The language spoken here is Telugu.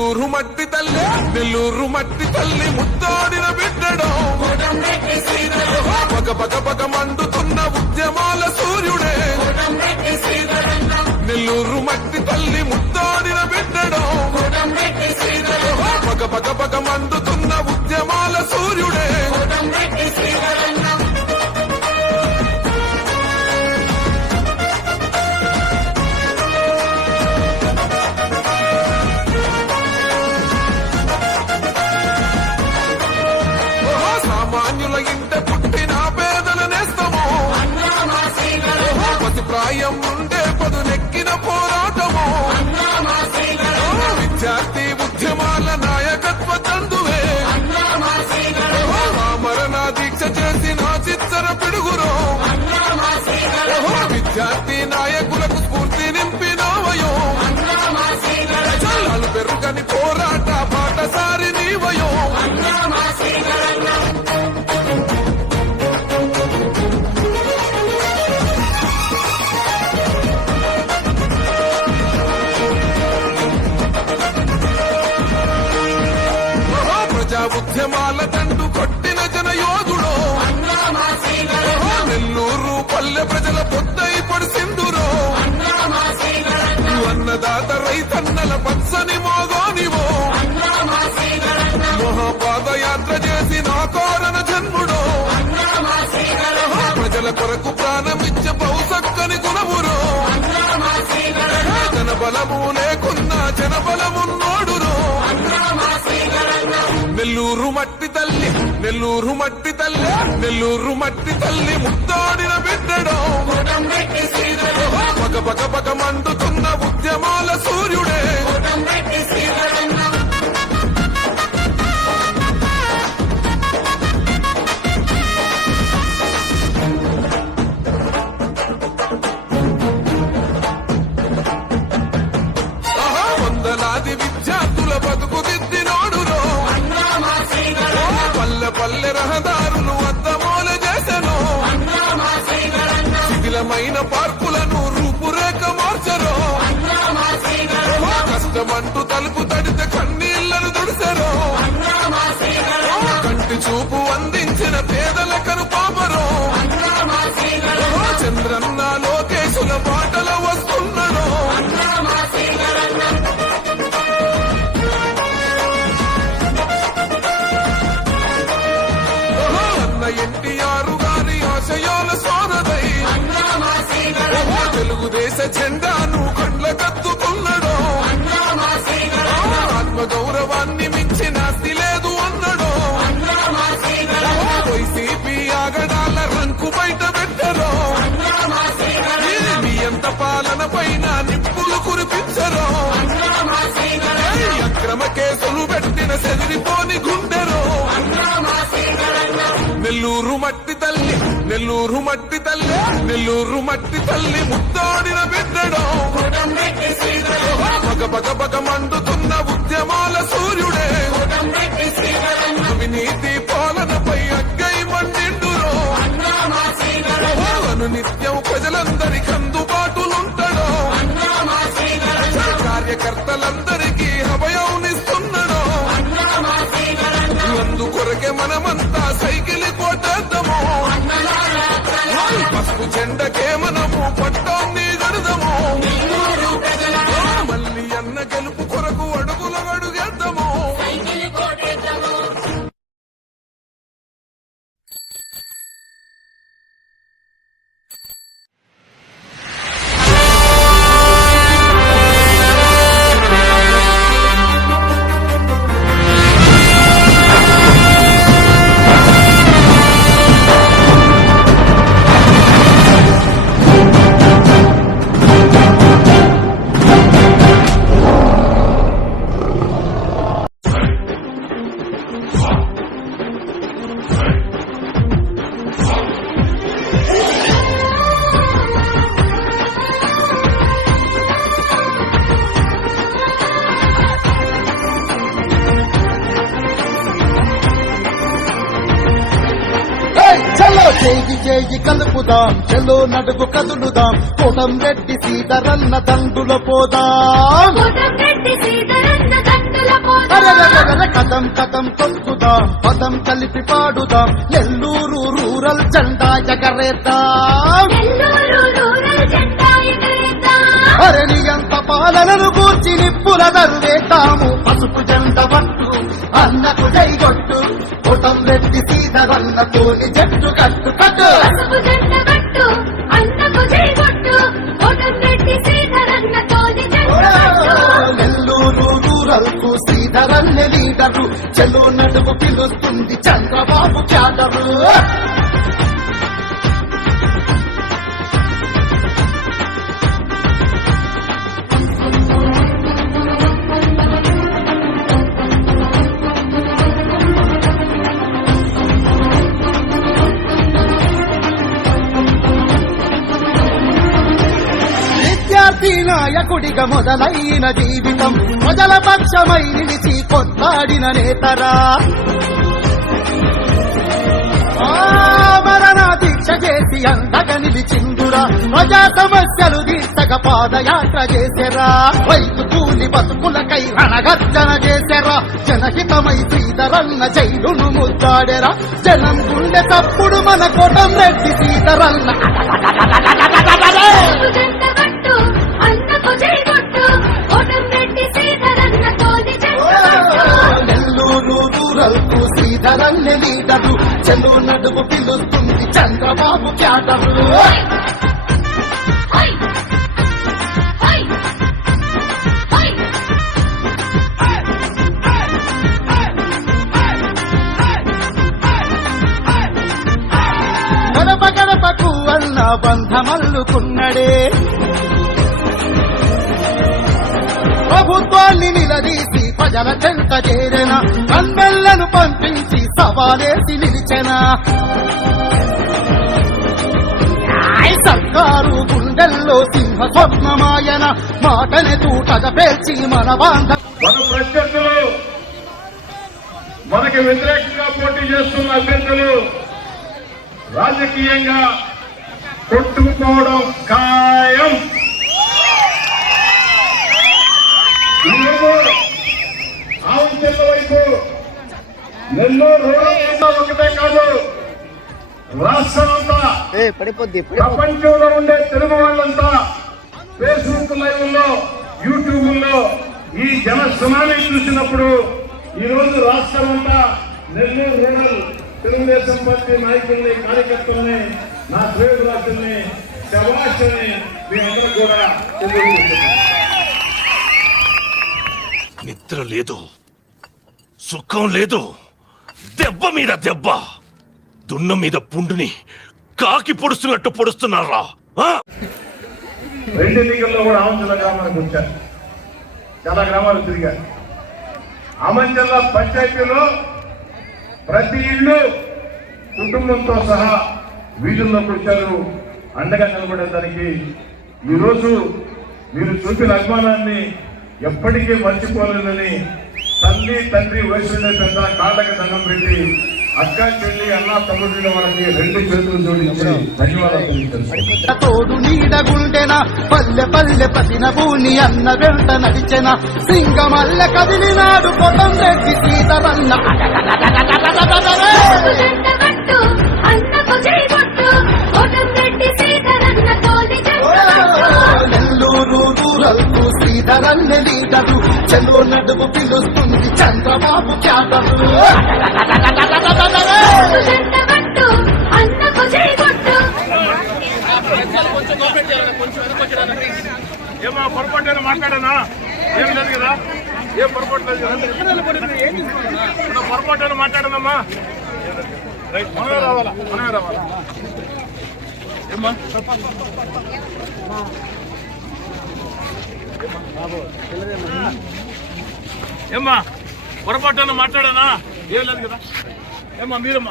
నెల్లూరు మట్టి తల్లి నెల్లూరు మట్టి తల్లి ముట్టి పసి ప్రాయం నుండే పదునెక్కిన పోరాటము. విద్యార్థి ఉద్యమాల ఉద్యమాల దండు కొట్టిన జన యోధుడు నెల్లూరు పల్లె ప్రజల పొద్దై పొడిసిందురో అన్నదాత రైతన్నల పచ్చని నెల్లూరు మట్టి తల్లి నెల్లూరు మట్టి తల్లి ముద్దాడిన బిడ్డడం. పగ పగ పగ మండుతున్న అంటూ తలుపు తడితే కన్నీళ్ళను దుడిసెను కంటి చూపు అందించిన పేదల పాపరో చంద్రన్న లోకేశుల బాటల వస్తున్నను. అన్న ఎన్టీఆర్ గారి ఆశయాల సోనదై తెలుగుదేశ జెండాను కండ్ల గౌరవాన్ని మించిన లేదు అన్నడో. వైసీపీ ఆగడాల రంకు బయట పెట్టరో. ఎంత పాలన పైన నిప్పులు కురిపించరో. అక్రమ కేసులు పెట్టిన చెదిరిపోని గుండెరో. నెల్లూరు మట్టి తల్లి నెల్లూరు మట్టి తల్లి నెల్లూరు మట్టి తల్లి ముద్దాడిన బిడ్డ కార్యకర్తలందరికీ అభయంనిస్తున్నాడు అందుకొరకే మనమంతా సైకిల్ కొట్టేద్దాము. పసుపు జెండకే మనము పట్టాన్ని చేయి కలుపుదాం చలో నడుగు కదులుదాం కోటం రెడ్డి సీతరన్న దండుల పోదాం. కోటంరెడ్డి సీతరన్న దండుల పదం. కలిపి పాడుదాం నెల్లూరు రూరల్ జెండా ఎగరేద్దాం. హరణి అంత పాలనను కూర్చి నిప్పుల దరువేతాము పసుపు జెండ పట్టు అన్నకు జైగొట్టు రెడ్డి సీతరన్న తోని జట్టు కట్టు కట్టు. నెల్లూరు రూరల్కు శ్రీధరన్య లీడరు. చెల్లు నడుము పిలుస్తుంది చంద్రబాబు క్యాడరు ప్రతి నాయకుడిగా మొదలైన జీవితం మొదల పక్షమై నిలిచి కొట్లాడిన నేతరా. మరణ దీక్ష చేసి అండగా నిలిచిందురా. ప్రజా సమస్యలు తీర్చక పాదయాత్ర చేసెరా. వైపు కూలి బతుకులకై రణగర్జన చేసెరా. జనహితమై సీతరన్న జైలును ముద్దాడెరా. జనం గుండె తప్పుడు మన కోటం రెడ్డి సీతరన్న శ్రీధరన్న. నెల్లూరు శ్రీధరన్య లీడరు చెల్లు నడుము పిలుస్తుంది చంద్రబాబు క్యాడరు! గడప గడపకు అన్న బంధమల్లుకున్నడే. ప్రభుత్వాన్ని నిలదీసి ప్రజల చెంత చేరెన కన్నెళ్ళను పంపించి సవాలేసి నిలిచెన? సర్కారు గుండెల్లో సింహ స్వప్నమాయన మాటని తూటగ పేర్చి మన బాంధ మన ప్రత్యర్థులు మనకి వ్యతిరేకంగా పోటీ చేస్తున్న అభ్యర్థులు రాజకీయంగా కొట్టుకుపోవడం ఖాయం. అంతా ప్రపంచంలో ఉండే తెలుగు వాళ్ళంతా ఫేస్బుక్ లైవ్లో యూట్యూబ్లో ఈ జన సునామీ చూసినప్పుడు ఈ రోజు రాష్ట్రం అంతా నెల్లూరు రూరల్ తెలుగుదేశం పార్టీ నాయకుల్ని కార్యకర్తల్ని నా శ్రేయురాజుల్ని శభాషని మీ అందరూ కూడా నిద్ర లేదు సుఖం లేదు దెబ్బ మీద దెబ్బ దున్న మీద పుండుని కాకి పొడుస్తున్నట్టు పొడుస్తున్నారా? రెండు ఎన్నికల్లో కూడా ఆమంచల గ్రామానికి వచ్చారు. చాలా గ్రామాలు తిరిగారు. ఆమంచల పంచాయతీలో ప్రతి ఇల్లు కుటుంబంతో సహా వీధుల్లోకి వచ్చారు అండగా నిలబడేదానికి ఈరోజు మీరు చూపిన అభిమానాన్ని ఎప్పటికీ మర్చిపోలేదని తల్లి తండ్రి వయసుండే పెద్ద కాళ్ళకి దండం పెట్టి అక్క చెల్లి అన్న వాళ్ళకి రెండు చేతులు జోడించి ధన్యవాదాలు తెలియజేస్తున్నాను. తోడు నీడ గుండెన పల్లె పల్లె పతిన భూని అన్న వెంట నడిచెన? సింగమల్ల కదిలినాడు కొట్టం రెడ్డి సీతరన్న శ్రీధరన్య లీడరు చెల్లు నడుము పిలుస్తుంది చంద్రబాబు క్యాడరు ఏమా పొరపాటు మాట్లాడానా? ఏం లేదు కదా? ఏం పొరపాటు లేదు పొరపాటు మాట్లాడనమ్మా. రైట్ మనమే రావాలా? మనమే రావాలా? ఏమ్మా? ఏమ్మా పొరపాటు మాట్లాడానా? ఏం లేదు కదా. ఏమ్మా మీరమ్మా.